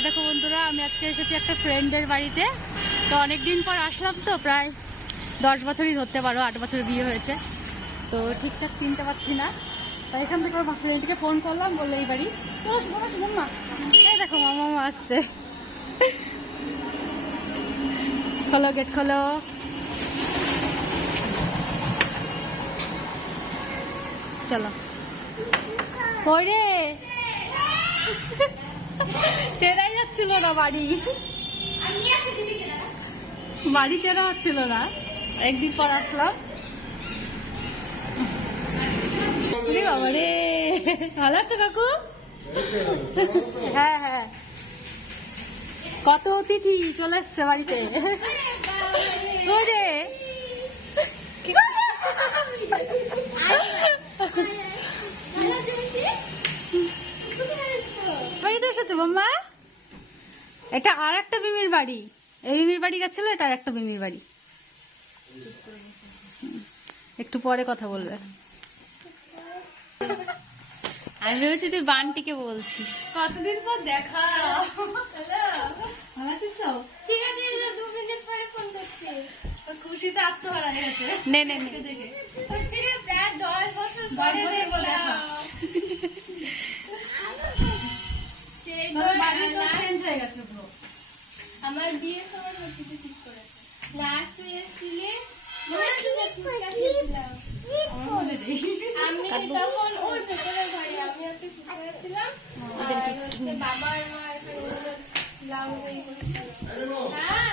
এই দেখো বন্ধুরা, আমি আজকে এসেছি একটা ফ্রেন্ডের বাড়িতে। তো অনেকদিন পর আসলাম, তো প্রায় 10 বছরই ধরতে পারো, 8 বছর বিয়ে হয়েছে। তো ঠিকঠাক চিনতে পারছি না, তাই এখান থেকে আমার ফ্রেন্ডকে ফোন করলাম, বললো এই বাড়ি। তো শুনুন মা, এই দেখো মামা আসছে। খোলো, গেট খোলো। চলো কই রে, চেনাই যাচ্ছিল না বাড়ি, বাড়ি চেনা হচ্ছিল না। একদিন পর আসলাম। বাবা রে, ভালো আছো কাকু? হ্যাঁ হ্যাঁ, কত অতিথি চলে এসছে বাড়িতে। কই রে, বাড়িতে এসেছো মাম্মা? এটা আর একটা বিমির বাড়ি। এই বিমির বাড়ি গেছিল, এটা আর একটা বিমির বাড়ি। একটু পরে কথা বলবে। আমি ভেবেছি তুই বানটিকে বলছিস। কতদিন পর দেখা। ভালো আছিস তো? ঠিক আছে, 2 মিনিট পরে ফোন করছি। খুশিতে আত্মহারা গেছে। নে সত্যি প্রায় 10 বছর পরে দেখলাম। সেই চেঞ্জ হয়ে গেছে পুরো। আমার বিয়ের সময় সত্যি ঠিক করেছে। লাস্ট তুই এসেছিলি, আমি তখন ওই ভেতরের ঘরে, আমি হচ্ছে করেছিলাম, আর হচ্ছে বাবার মা এখানে লাউ হয়ে করেছিল। হ্যাঁ